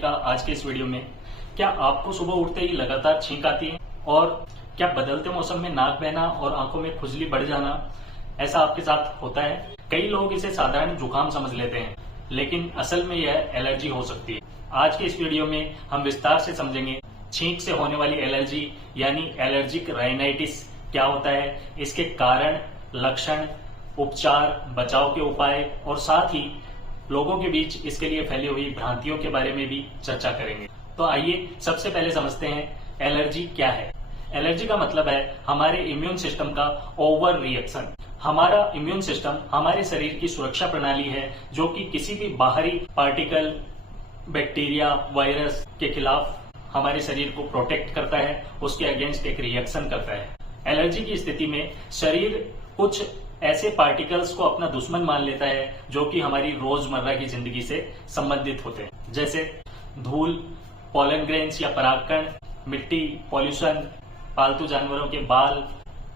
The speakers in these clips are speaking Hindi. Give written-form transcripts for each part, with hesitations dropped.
का आज के इस वीडियो में। क्या आपको सुबह उठते ही लगातार छींक आती है? और क्या बदलते मौसम में नाक बहना और आंखों में खुजली बढ़ जाना ऐसा आपके साथ होता है? कई लोग इसे साधारण जुकाम समझ लेते हैं, लेकिन असल में यह एलर्जी हो सकती है। आज के इस वीडियो में हम विस्तार से समझेंगे छींक से होने वाली एलर्जी यानी एलर्जिक राइनाइटिस क्या होता है, इसके कारण, लक्षण, उपचार, बचाव के उपाय और साथ ही लोगों के बीच इसके लिए फैली हुई भ्रांतियों के बारे में भी चर्चा करेंगे। तो आइए सबसे पहले समझते हैं एलर्जी क्या है। एलर्जी का मतलब है हमारे इम्यून सिस्टम का ओवर रिएक्शन। हमारा इम्यून सिस्टम हमारे शरीर की सुरक्षा प्रणाली है जो कि किसी भी बाहरी पार्टिकल, बैक्टीरिया, वायरस के खिलाफ हमारे शरीर को प्रोटेक्ट करता है, उसके अगेंस्ट एक रिएक्शन करता है। एलर्जी की स्थिति में शरीर कुछ ऐसे पार्टिकल्स को अपना दुश्मन मान लेता है जो कि हमारी रोजमर्रा की जिंदगी से संबंधित होते हैं, जैसे धूल, पॉलन ग्रेन्स या परागकण, मिट्टी, पॉल्यूशन, पालतू जानवरों के बाल।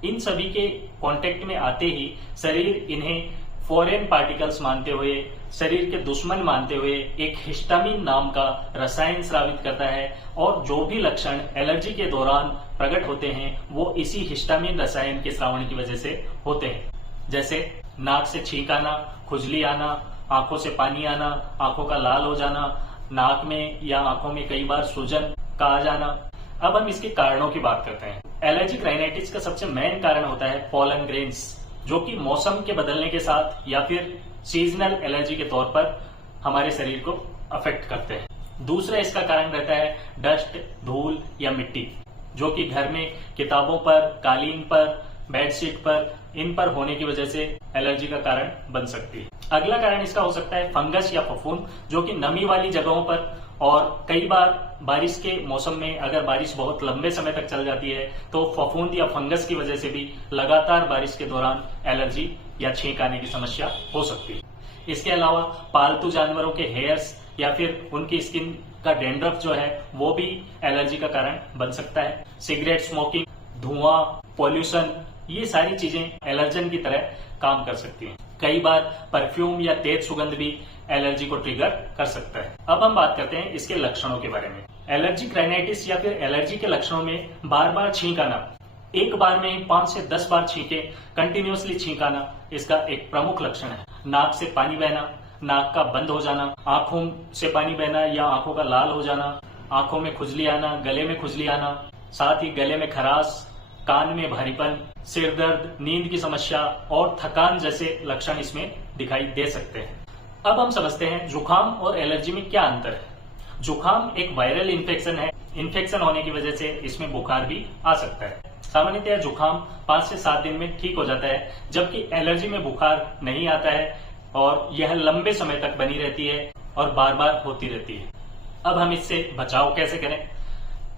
इन सभी के कांटेक्ट में आते ही शरीर इन्हें फॉरेन पार्टिकल्स मानते हुए, शरीर के दुश्मन मानते हुए एक हिस्टामिन नाम का रसायन स्रावित करता है और जो भी लक्षण एलर्जी के दौरान प्रकट होते हैं वो इसी हिस्टामिन रसायन के स्रावण की वजह से होते हैं, जैसे नाक से छींक आना, खुजली आना, आंखों से पानी आना, आंखों का लाल हो जाना, नाक में या आंखों में कई बार सूजन का आ जाना। अब हम इसके कारणों की बात करते हैं। एलर्जिक राइनाइटिस का सबसे मेन कारण होता है पॉलन ग्रेन्स, जो कि मौसम के बदलने के साथ या फिर सीजनल एलर्जी के तौर पर हमारे शरीर को अफेक्ट करते हैं। दूसरा इसका कारण रहता है डस्ट, धूल या मिट्टी, जो कि घर में किताबों पर, कालीन पर, बेडशीट पर, इन पर होने की वजह से एलर्जी का कारण बन सकती है। अगला कारण इसका हो सकता है फंगस या फफूंद, जो कि नमी वाली जगहों पर और कई बार बारिश के मौसम में अगर बारिश बहुत लंबे समय तक चल जाती है तो फफूंद या फंगस की वजह से भी लगातार बारिश के दौरान एलर्जी या छींक आने की समस्या हो सकती है। इसके अलावा पालतू जानवरों के हेयर्स या फिर उनकी स्किन का डेंड्रफ जो है वो भी एलर्जी का कारण बन सकता है। सिगरेट स्मोकिंग, धुआं, पॉल्यूशन, ये सारी चीजें एलर्जन की तरह काम कर सकती हैं। कई बार परफ्यूम या तेज सुगंध भी एलर्जी को ट्रिगर कर सकता है। अब हम बात करते हैं इसके लक्षणों के बारे में। एलर्जिक राइनाइटिस या फिर एलर्जी के लक्षणों में बार बार छींक आना, एक बार में ही 5 से 10 बार छींके, कंटिन्यूअसली छींक आना इसका एक प्रमुख लक्षण है। नाक से पानी बहना, नाक का बंद हो जाना, आंखों से पानी बहना या आंखों का लाल हो जाना, आंखों में खुजली आना, गले में खुजली आना, साथ ही गले में खराश, कान में भारीपन, सिर दर्द, नींद की समस्या और थकान जैसे लक्षण इसमें दिखाई दे सकते हैं। अब हम समझते हैं जुकाम और एलर्जी में क्या अंतर है। जुकाम एक वायरल इन्फेक्शन है। इन्फेक्शन होने की वजह से इसमें बुखार भी आ सकता है। सामान्यतः जुकाम 5 से 7 दिन में ठीक हो जाता है, जबकि एलर्जी में बुखार नहीं आता है और यह लंबे समय तक बनी रहती है और बार बार होती रहती है। अब हम इससे बचाव कैसे करें?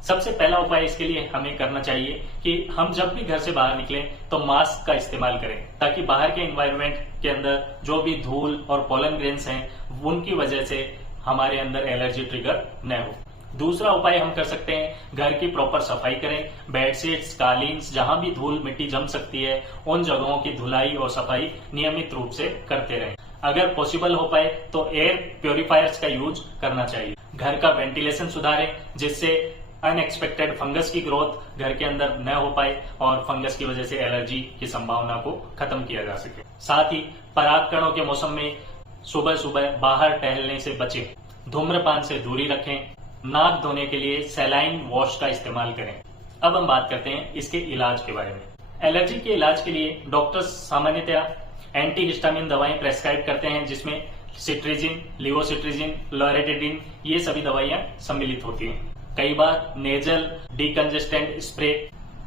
सबसे पहला उपाय इसके लिए हमें करना चाहिए कि हम जब भी घर से बाहर निकलें तो मास्क का इस्तेमाल करें, ताकि बाहर के एनवायरनमेंट के अंदर जो भी धूल और पॉलन ग्रेन्स हैं उनकी वजह से हमारे अंदर एलर्जी ट्रिगर न हो। दूसरा उपाय हम कर सकते हैं, घर की प्रॉपर सफाई करें। बेडशीट्स, कालीन्स, जहां भी धूल मिट्टी जम सकती है उन जगहों की धुलाई और सफाई नियमित रूप से करते रहें। अगर पॉसिबल हो पाए तो एयर प्योरीफायर्स का यूज करना चाहिए। घर का वेंटिलेशन सुधारें जिससे अनएक्सपेक्टेड फंगस की ग्रोथ घर के अंदर न हो पाए और फंगस की वजह से एलर्जी की संभावना को खत्म किया जा सके। साथ ही परागकणों के मौसम में सुबह सुबह बाहर टहलने से बचें, धूम्रपान से दूरी रखें, नाक धोने के लिए सैलाइन वॉश का इस्तेमाल करें। अब हम बात करते हैं इसके इलाज के बारे में। एलर्जी के इलाज के लिए डॉक्टर्स सामान्यतः एंटी हिस्टामिन दवाएं प्रेस्क्राइब करते हैं, जिसमें सिट्रिजिन, लिवोसिट्रिजिन, लोरेटिडिन ये सभी दवाइयां सम्मिलित होती हैं। कई बार नेजल डिकंजेस्टेंट स्प्रे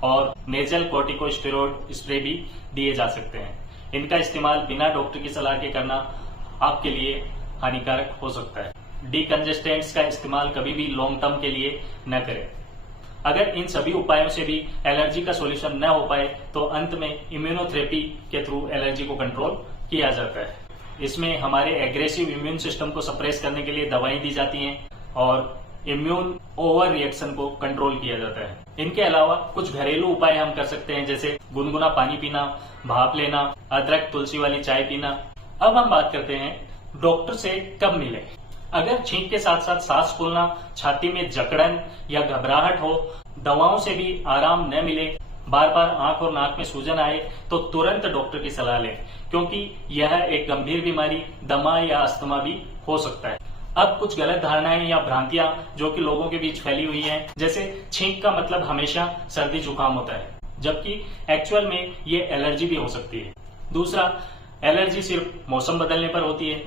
और नेजल कॉर्टिकोस्टेरॉइड स्प्रे भी दिए जा सकते हैं। इनका इस्तेमाल बिना डॉक्टर की सलाह के करना आपके लिए हानिकारक हो सकता है। डिकंजेस्टेंट्स का इस्तेमाल कभी भी लॉन्ग टर्म के लिए न करें। अगर इन सभी उपायों से भी एलर्जी का सॉल्यूशन न हो पाए तो अंत में इम्यूनोथेरेपी के थ्रू एलर्जी को कंट्रोल किया जाता है। इसमें हमारे एग्रेसिव इम्यून सिस्टम को सप्रेस करने के लिए दवाएं दी जाती हैं और इम्यून ओवर रिएक्शन को कंट्रोल किया जाता है। इनके अलावा कुछ घरेलू उपाय हम कर सकते हैं, जैसे गुनगुना पानी पीना, भाप लेना, अदरक तुलसी वाली चाय पीना। अब हम बात करते हैं डॉक्टर से कब मिले। अगर छींक के साथ साथ सांस फूलना, छाती में जकड़न या घबराहट हो, दवाओं से भी आराम न मिले, बार बार आंख और नाक में सूजन आए, तो तुरंत डॉक्टर की सलाह लें, क्योंकि यह एक गंभीर बीमारी दमा या अस्थमा भी हो सकता है। अब कुछ गलत धारणाएं या भ्रांतियां जो कि लोगों के बीच फैली हुई हैं, जैसे छींक का मतलब हमेशा सर्दी जुकाम होता है, जबकि एक्चुअल में ये एलर्जी भी हो सकती है। दूसरा, एलर्जी सिर्फ मौसम बदलने पर होती है,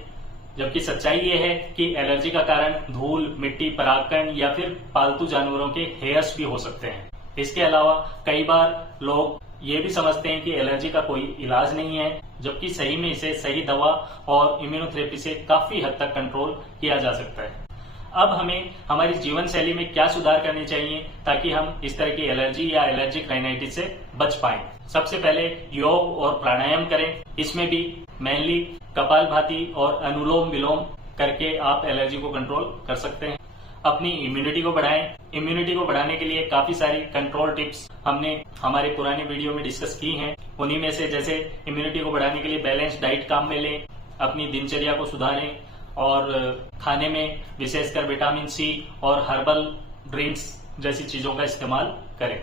जबकि सच्चाई ये है कि एलर्जी का कारण धूल, मिट्टी, परागकण या फिर पालतू जानवरों के हेयर्स भी हो सकते हैं। इसके अलावा कई बार लोग ये भी समझते हैं कि एलर्जी का कोई इलाज नहीं है, जबकि सही में इसे सही दवा और इम्यूनोथेरेपी से काफी हद तक कंट्रोल किया जा सकता है। अब हमें हमारी जीवन शैली में क्या सुधार करने चाहिए ताकि हम इस तरह की एलर्जी या एलर्जिक राइनाइटिस से बच पाएं। सबसे पहले योग और प्राणायाम करें। इसमें भी मेनली कपालभाति और अनुलोम विलोम करके आप एलर्जी को कंट्रोल कर सकते हैं। अपनी इम्यूनिटी को बढ़ाएं। इम्यूनिटी को बढ़ाने के लिए काफी सारी कंट्रोल टिप्स हमने हमारे पुराने वीडियो में डिस्कस की हैं। उन्हीं में से जैसे इम्यूनिटी को बढ़ाने के लिए बैलेंस डाइट काम में लें, अपनी दिनचर्या को सुधारें और खाने में विशेषकर विटामिन सी और हर्बल ड्रिंक्स जैसी चीजों का इस्तेमाल करें।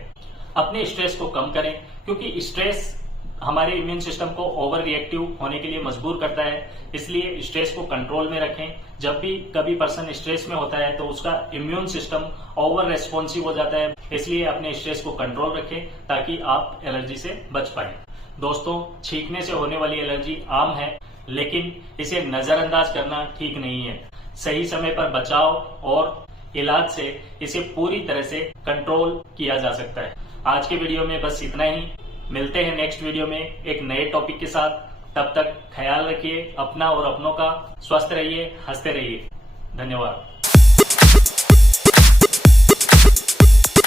अपने स्ट्रेस को कम करें, क्योंकि स्ट्रेस हमारे इम्यून सिस्टम को ओवर रिएक्टिव होने के लिए मजबूर करता है। इसलिए स्ट्रेस को कंट्रोल में रखें। जब भी कभी पर्सन स्ट्रेस में होता है तो उसका इम्यून सिस्टम ओवर रेस्पॉन्सिव हो जाता है। इसलिए अपने स्ट्रेस को कंट्रोल रखें ताकि आप एलर्जी से बच पाएं। दोस्तों, छींकने से होने वाली एलर्जी आम है, लेकिन इसे नजरअंदाज करना ठीक नहीं है। सही समय पर बचाव और इलाज से इसे पूरी तरह से कंट्रोल किया जा सकता है। आज के वीडियो में बस इतना ही। मिलते हैं नेक्स्ट वीडियो में एक नए टॉपिक के साथ। तब तक ख्याल रखिए अपना और अपनों का। स्वस्थ रहिए, हंसते रहिए। धन्यवाद।